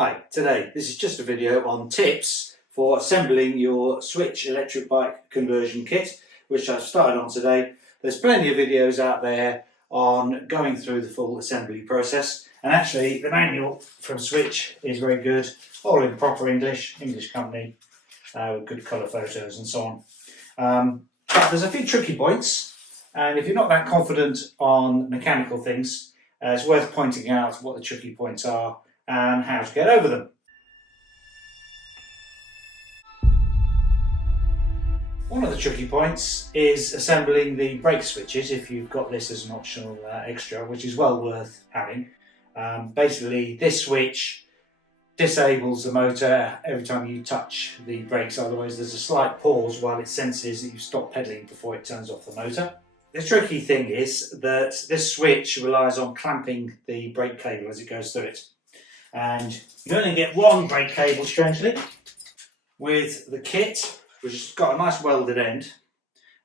Hi, today this is just a video on tips for assembling your Swytch electric bike conversion kit, which I've started on today. There's plenty of videos out there on going through the full assembly process, and actually the manual from Swytch is very good, all in proper English company, with good colour photos and so on. But there's a few tricky points, and if you're not that confident on mechanical things, it's worth pointing out what the tricky points are and how to get over them. One of the tricky points is assembling the brake switches if you've got this as an optional extra, which is well worth having. Basically, this switch disables the motor every time you touch the brakes, otherwise there's a slight pause while it senses that you stop pedalling before it turns off the motor. The tricky thing is that this switch relies on clamping the brake cable as it goes through it. And you only get one brake cable, strangely, with the kit, which has got a nice welded end.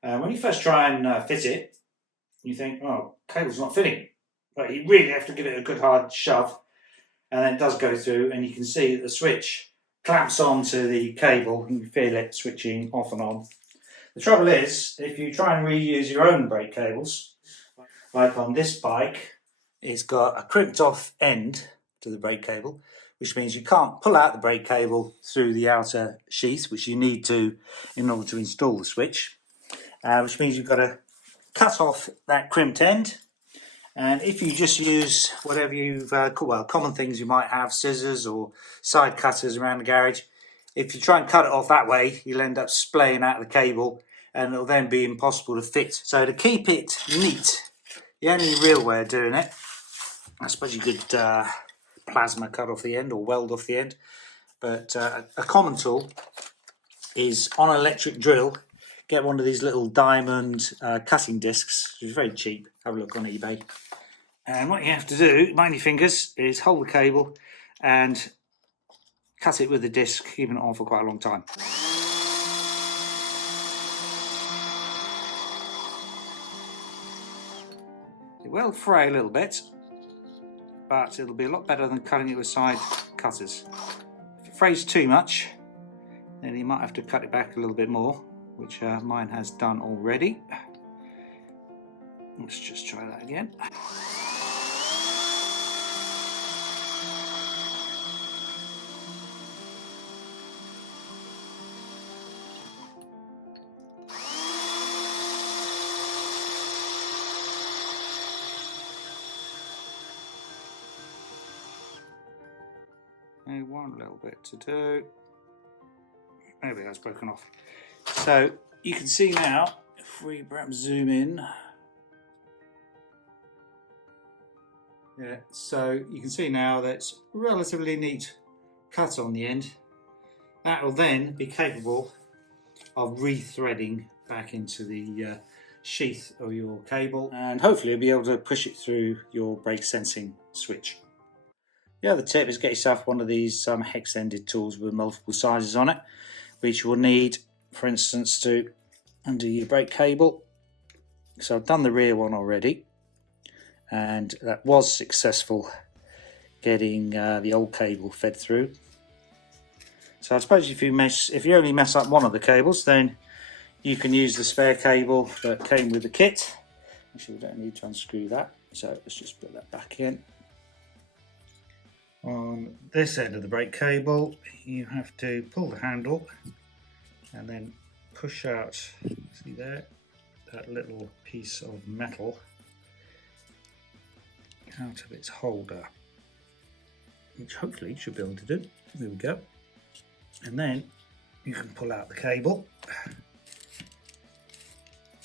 When you first try and fit it, you think, oh, cable's not fitting. But you really have to give it a good hard shove, and then it does go through, and you can see that the switch clamps onto the cable, and you feel it switching off and on. The trouble is, if you try and reuse your own brake cables, like on this bike, it's got a crimped off end to the brake cable, which means you can't pull out the brake cable through the outer sheath, which you need to in order to install the switch, which means you've got to cut off that crimped end. And if you just use whatever you've common things you might have, scissors or side cutters around the garage, if you try and cut it off that way, you'll end up splaying out the cable and it'll then be impossible to fit. So to keep it neat, the only real way of doing it, I suppose you could plasma cut off the end or weld off the end, but a common tool is on an electric drill. Get one of these little diamond cutting discs, which is very cheap. Have a look on eBay. And what you have to do, mind your fingers, is hold the cable and cut it with the disc, keeping it on for quite a long time. It will fray a little bit, but it'll be a lot better than cutting it with side cutters. If it frays too much, then you might have to cut it back a little bit more, which mine has done already. Let's just try that again. Only one little bit to do. There we go, it's broken off. So you can see now, if we perhaps zoom in. Yeah, so you can see now that's relatively neat cut on the end. That will then be capable of re-threading back into the sheath of your cable, and hopefully you'll be able to push it through your brake sensing switch. The other tip is get yourself one of these hex-ended tools with multiple sizes on it, which you will need, for instance, to undo your brake cable. So I've done the rear one already, and that was successful getting the old cable fed through. So I suppose if you only mess up one of the cables, then you can use the spare cable that came with the kit. Actually, we don't need to unscrew that, so let's just put that back in. On this end of the brake cable, you have to pull the handle and then push out, see there, that little piece of metal out of its holder, which hopefully you should be able to do. There we go. And then you can pull out the cable,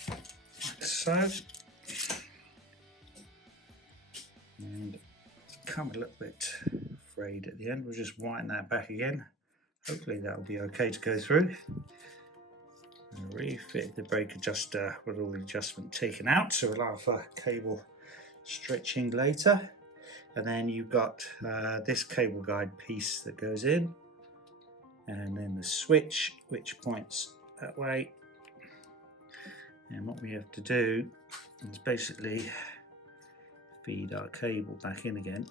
like so, and come a little bit frayed at the end. We'll just wind that back again. Hopefully that'll be okay to go through. And refit the brake adjuster with all the adjustment taken out, so allow for cable stretching later. And then you've got this cable guide piece that goes in, and then the switch which points that way. And what we have to do is basically feed our cable back in again.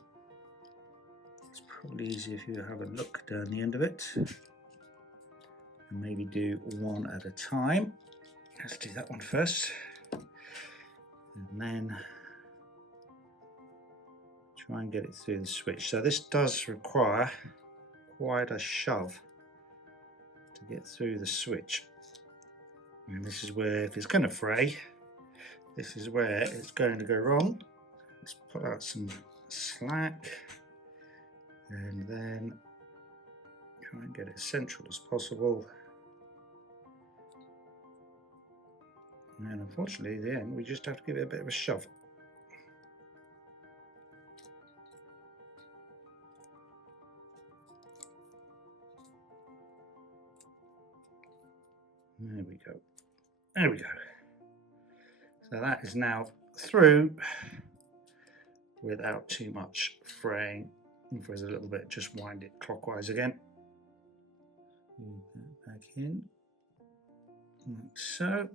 Let's probably easier if you have a look down the end of it and maybe do one at a time. Let's do that one first and then try and get it through the switch. So this does require quite a shove to get through the switch, and this is where, if it's going to fray, this is where it's going to go wrong. Let's put out some slack and then try and get it as central as possible. And unfortunately, at the end, we just have to give it a bit of a shove. There we go. There we go. So that is now through without too much fraying. If there's a little bit, just wind it clockwise again. Move that back in, like so.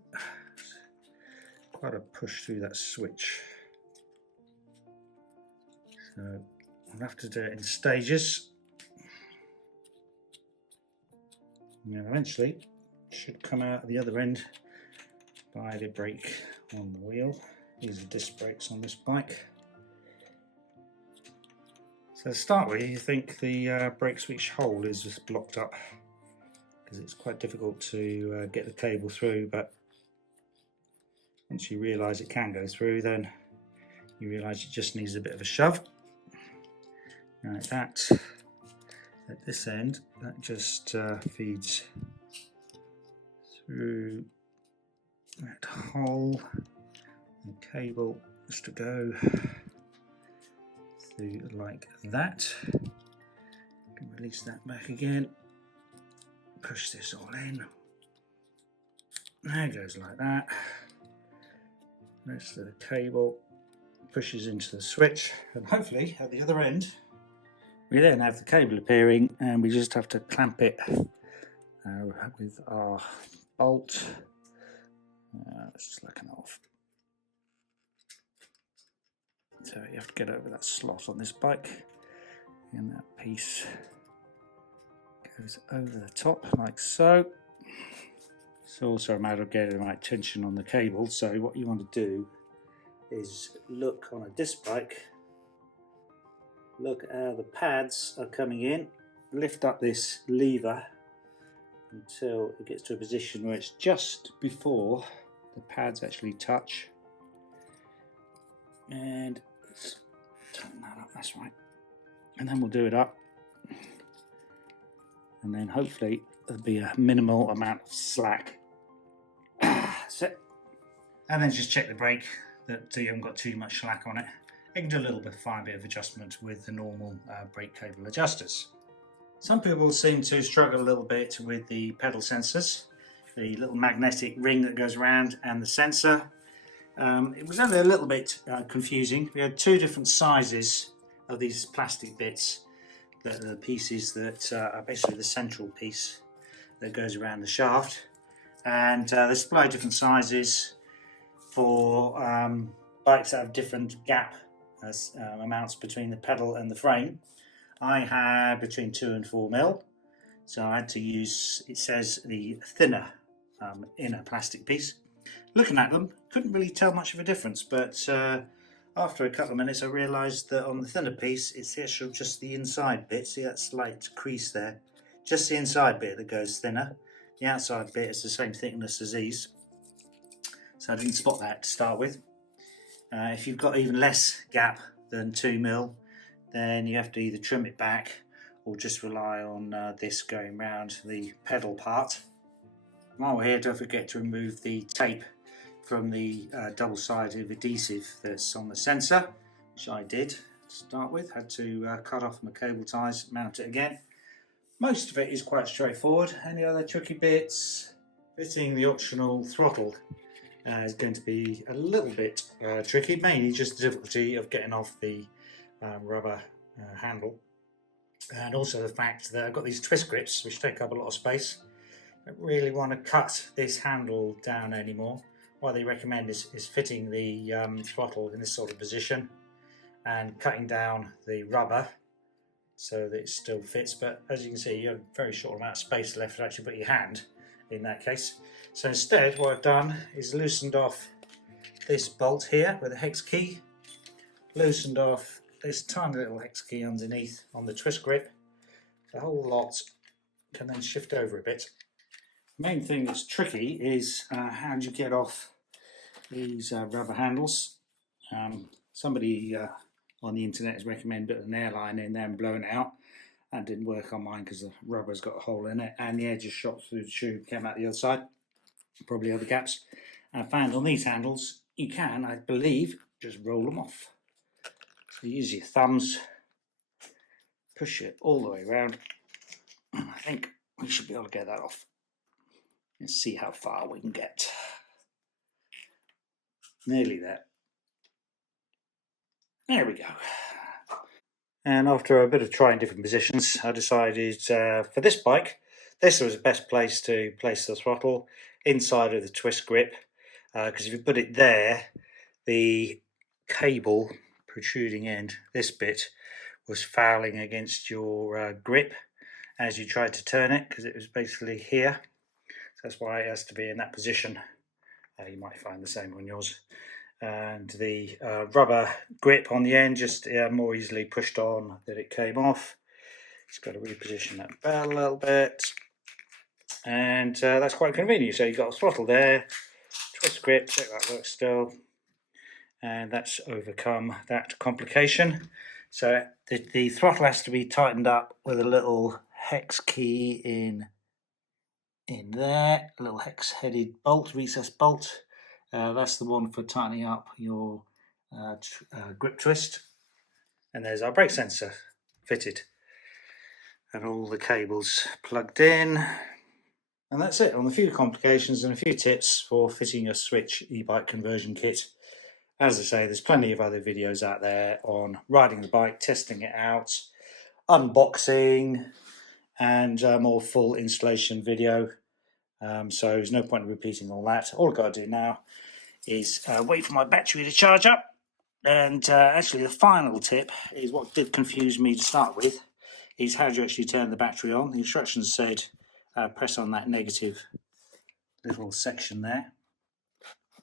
Quite a push through that switch. So I'll have to do it in stages. And eventually it should come out the other end by the brake on the wheel. These are disc brakes on this bike. So to start with, you think the brake switch hole is just blocked up because it's quite difficult to get the cable through, but once you realise it can go through, then you realise it just needs a bit of a shove. Like that. At this end, that just feeds through that hole. The cable is to go through like that. Release that back again. Push this all in. There it goes like that. The rest of the cable pushes into the switch, and hopefully at the other end we then have the cable appearing, and we just have to clamp it with our bolt. Let's slacken off. So you have to get over that slot on this bike, and that piece goes over the top like so. It's also a matter of getting the right tension on the cable. So what you want to do is look on a disc bike, look at how the pads are coming in, lift up this lever until it gets to a position where it's just before the pads actually touch, and let's tighten that up, that's right, and then we'll do it up, and then hopefully there'll be a minimal amount of slack. That's it. And then just check the brake that you haven't got too much slack on it. You can do a little bit, fine bit of adjustment with the normal brake cable adjusters. Some people seem to struggle a little bit with the pedal sensors, the little magnetic ring that goes around and the sensor. It was only a little bit confusing. We had two different sizes of these plastic bits, that are the pieces that are basically the central piece that goes around the shaft, and they supply different sizes for bikes that have different gap amounts between the pedal and the frame. I had between 2 and 4 mil, so I had to use, it says, the thinner inner plastic piece. Looking at them, couldn't really tell much of a difference, but after a couple of minutes I realised that on the thinner piece it's actually just the inside bit. See that slight crease there? Just the inside bit that goes thinner. The outside bit is the same thickness as these, so I didn't spot that to start with. If you've got even less gap than 2 mil, then you have to either trim it back or just rely on this going round the pedal part. While we're here, don't forget to remove the tape from the double-sided adhesive that's on the sensor, which I did to start with. Had to cut off my cable ties, mount it again. Most of it is quite straightforward. Any other tricky bits? Fitting the optional throttle is going to be a little bit tricky, mainly just the difficulty of getting off the rubber handle, and also the fact that I've got these twist grips which take up a lot of space. I don't really want to cut this handle down anymore. What they recommend is fitting the throttle in this sort of position and cutting down the rubber so that it still fits. But as you can see, you have a very short amount of space left to actually put your hand in that case. So instead, what I've done is loosened off this bolt here with a hex key, loosened off this tiny little hex key underneath on the twist grip. The whole lot can then shift over a bit. The main thing that's tricky is how do you get off these rubber handles. Somebody on the internet has recommended an airline in there and blowing it out. That didn't work on mine because the rubber's got a hole in it and the edge is shot through the tube, came out the other side, probably other gaps. I found on these handles you can, I believe, just roll them off. So use your thumbs, push it all the way around, and I think we should be able to get that off. Let's see how far we can get. Nearly there. There we go. And after a bit of trying different positions, I decided for this bike, this was the best place to place the throttle inside of the twist grip, because if you put it there, the cable protruding end, this bit, was fouling against your grip as you tried to turn it, because it was basically here. So that's why it has to be in that position. You might find the same on yours. And the rubber grip on the end just more easily pushed on that it came off. Just got to reposition that bell a little bit, and that's quite convenient. So you've got a throttle there, twist grip, check that works still, and that's overcome that complication. So the throttle has to be tightened up with a little hex key in there, a little hex-headed bolt, recessed bolt. That's the one for tightening up your grip twist. And there's our brake sensor fitted. And all the cables plugged in. And that's it on a few complications and a few tips for fitting a Swytch e-bike conversion kit. As I say, there's plenty of other videos out there on riding the bike, testing it out, unboxing, and more full installation video. So there's no point in repeating all that. All I've got to do now is wait for my battery to charge up. And actually the final tip is what did confuse me to start with, is how do you actually turn the battery on. The instructions said press on that negative little section there,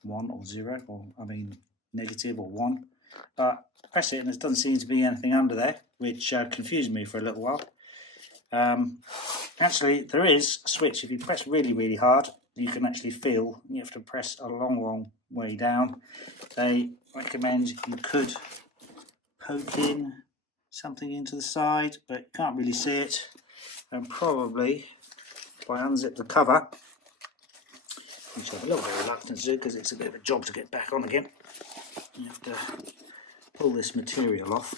1 or 0, or I mean negative or 1. But press it and there doesn't seem to be anything under there, which confused me for a little while. Actually, there is a switch. If you press really, really hard, you can actually feel you have to press a long, long way down. They recommend you could poke in something into the side, but you can't really see it. And probably if I unzip the cover, which I'm a little bit reluctant to do because it's a bit of a job to get back on again, you have to pull this material off,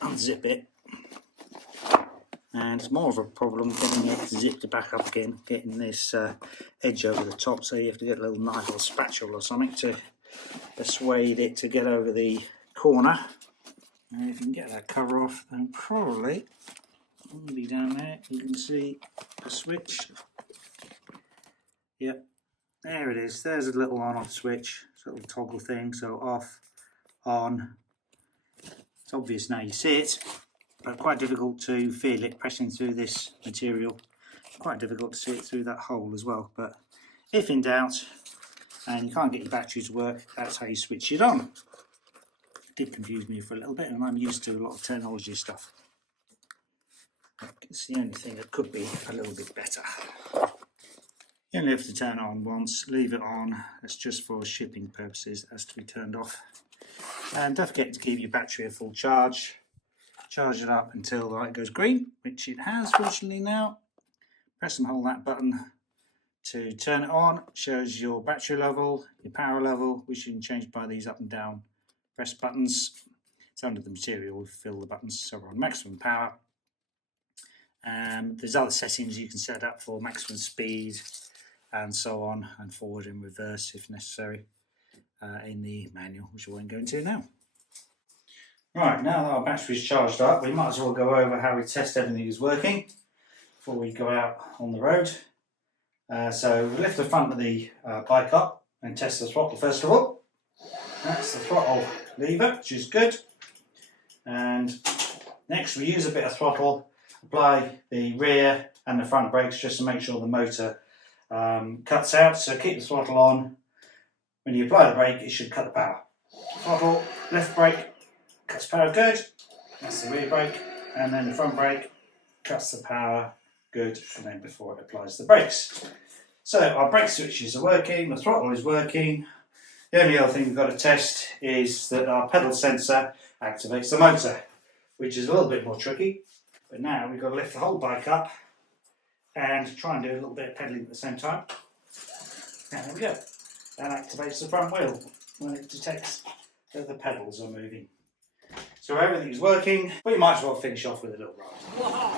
unzip it. And it's more of a problem getting it zipped back up again, getting this edge over the top, so you have to get a little knife or spatula or something to persuade it to get over the corner. And if you can get that cover off, then probably, maybe down there, you can see the switch. Yep, there it is. There's a little on-off switch, it's a little toggle thing, so off, on. It's obvious now you see it, but quite difficult to feel it pressing through this material. Quite difficult to see it through that hole as well. But if in doubt and you can't get your battery to work, that's how you switch it on. It did confuse me for a little bit, and I'm used to a lot of technology stuff. It's the only thing that could be a little bit better. You only have to turn it on once, leave it on. That's just for shipping purposes, it has to be turned off. And don't forget to keep your battery a full charge. Charge it up until the light goes green, which it has fortunately now. Press and hold that button to turn it on. It shows your battery level, your power level, which you can change by these up and down press buttons. It's under the material, we fill the buttons, so we're on maximum power. There's other settings you can set up for maximum speed and so on, and forward and reverse if necessary in the manual, which I won't go into now. Right, now that our battery's charged up, we might as well go over how we test everything is working before we go out on the road. So we lift the front of the bike up and test the throttle first of all. That's the throttle lever, which is good. And Next we use a bit of throttle, apply the rear and the front brakes just to make sure the motor cuts out. So keep the throttle on. When you apply the brake, it should cut the power. Throttle, left brake, cuts power, good. That's the rear brake. And then the front brake cuts the power, good. And then before it applies the brakes. So our brake switches are working, the throttle is working. The only other thing we've got to test is that our pedal sensor activates the motor, which is a little bit more tricky. But now we've got to lift the whole bike up and try and do a little bit of pedaling at the same time. And there we go. That activates the front wheel when it detects that the pedals are moving. So everything's working, but you might as well finish off with a little ride. Whoa!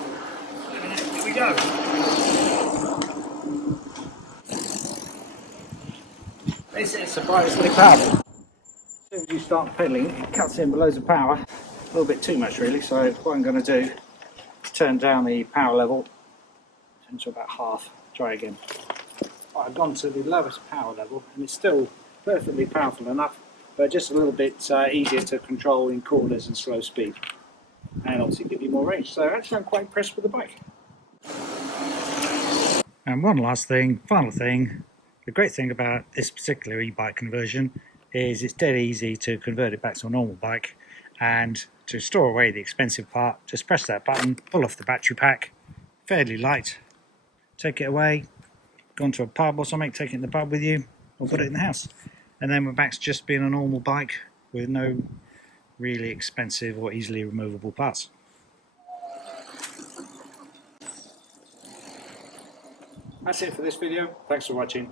Here we go. This is surprisingly powerful. As soon as you start pedaling, it cuts in with loads of power. A little bit too much really, so what I'm going to do is turn down the power level, turn to about half, try again. I've gone to the lowest power level and it's still perfectly powerful enough, but just a little bit easier to control in corners and slow speed, and obviously give you more range. So actually I'm quite impressed with the bike. And one last thing, final thing, the great thing about this particular e-bike conversion is it's dead easy to convert it back to a normal bike, and to store away the expensive part, just press that button, pull off the battery pack, fairly light, take it away, go into a pub or something, take it in the pub with you, or put it in the house. And then we're back to just being a normal bike with no really expensive or easily removable parts. That's it for this video. Thanks for watching.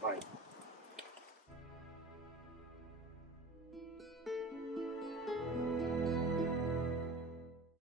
Bye.